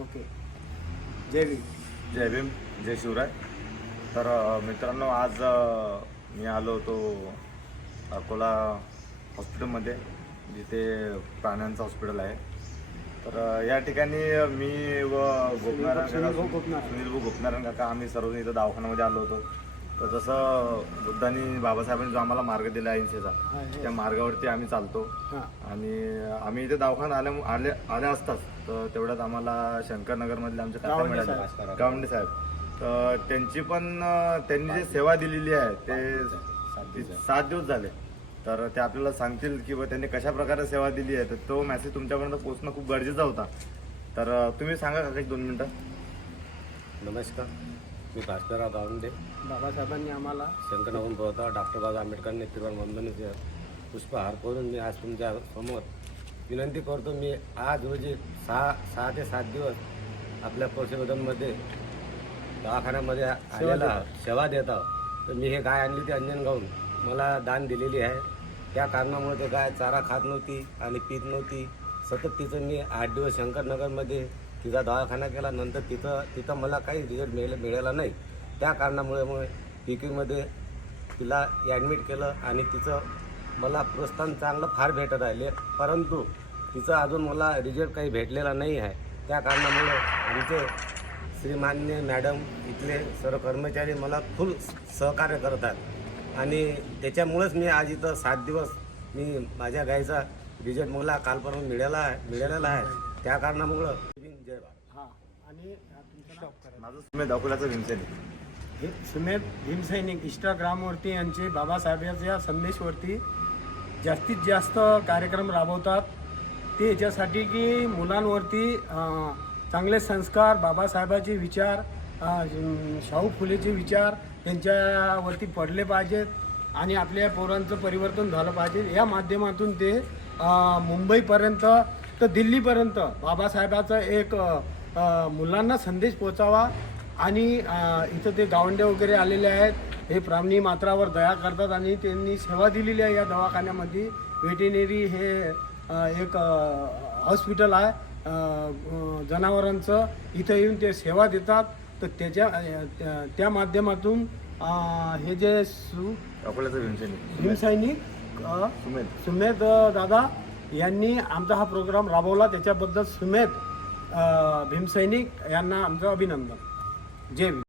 Okay. जय भीम. जय भीम जय शिवराय. तर मित्रांनो आज मी आलो होतो अकोला हॉस्पिटलमध्ये जिथे प्राण्यांचं हॉस्पिटल आहे. तर या ठिकाणी मी व गोपनारायण सुनील भाऊ गोपनारायण. सुनील भाऊ गोपनारायण काका आम्ही सर्वजण इथं दवाखान्यामध्ये आलो होतो. तर जसं बुद्धांनी बाबासाहेबांनी जो आम्हाला मार्ग दिला अहिंसेचा. त्या मार्गावरती आम्ही चालतो. हां. आणि आम्ही इथे दवाखान्यात आल्या आले आले असताच तर तेवढ्यात आम्हाला शंकरनगरमधले आमचे काका गावंडे मिळाले. साहेब. गावंडे साहेब. तर त्यांची पण त्यांनी जी सेवा दिलेली आहे ते सात दिवस झाले. तर ते आपल्याला सांगतील की बा त्यांनी कशा प्रकारे सेवा दिली आहे. तर तो मेसेज तुमच्यापर्यंत पोहोचणं खूप गरजेचा होता. तर तुम्ही सांगा का एक दोन मिनटं. नमस्कार. मी भास्करराव गावंडे. बाबासाहेबांनी आम्हाला शंकरनगरून पोहता डॉक्टर बाबा आंबेडकरांनी त्रिवार वंदनीचे पुष्पहार करून मी आज तुमच्यासमोर विनंती करतो मी आज रोजी सहा सहा ते सात दिवस आपल्या पशुधनमध्ये दवाखान्यामध्ये आलेला सेवा देत आहोत. तर मी हे गाय आणली ती अंजन गाऊन. मला दान दिलेली आहे. त्या कारणामुळे ते गाय चारा खात नव्हती आणि पीत नव्हती. सतत तिचं मी आठ दिवस शंकरनगरमध्ये तिचा दवाखाना केला नंतर तिथं तिथं मला काही रिझल्ट मिळेल मिळाला नाही. त्या कारणामुळे मग पी क्यूमध्ये तिला ॲडमिट केलं आणि तिचं मला प्रोत्साहन चांगलं फार भेटत राहिले. परंतु तिचं अजून मला रिझल्ट काही भेटलेला नाही आहे. त्या कारणामुळे आमचे श्रीमान्य मॅडम इथले सर्व कर्मचारी मला फुल सहकार्य करत आहेत आणि त्याच्यामुळेच मी आज इथं सात दिवस मी माझ्या गायचा रिझल्ट मला कालपर्यंत मिळाला आहे मिळालेला आहे. त्या कारणामुळं जय भारत हां आणि तुमचं नाव. माझं सुमेध अकोल्याचं भीमसेनी हे सुमेध भीमसैनिक इंस्टाग्रामवरती यांचे बाबासाहेबांच्या संदेशवरती जास्तीत जास्त कार्यक्रम राबवतात. ते याच्यासाठी की मुलांवरती अं, चांगले संस्कार बाबासाहेबाचे विचार अं, शाहू फुलेचे विचार त्यांच्यावरती पडले पाहिजेत आणि आपल्या पोरांचं परिवर्तन झालं पाहिजे. या माध्यमातून ते अं, मुंबईपर्यंत तर दिल्लीपर्यंत बाबासाहेबाचा एक मुलांना संदेश पोचावा आणि इथं ते गावंडे वगैरे आलेले आहेत. हे प्राणी मात्रावर दया करतात आणि त्यांनी सेवा दिलेली आहे या दवाखान्यामध्ये. वेटेनरी हे एक हॉस्पिटल आहे. जनावरांचं. इथं येऊन ते सेवा देतात. तर त्याच्या त्या- त्या माध्यमातून हे जे सु भीमसैनिक सुमेध. दादा यांनी आमचा हा प्रोग्राम राबवला. त्याच्याबद्दल सुमेध भीमसैनिक यांना आमचं अभिनंदन. जय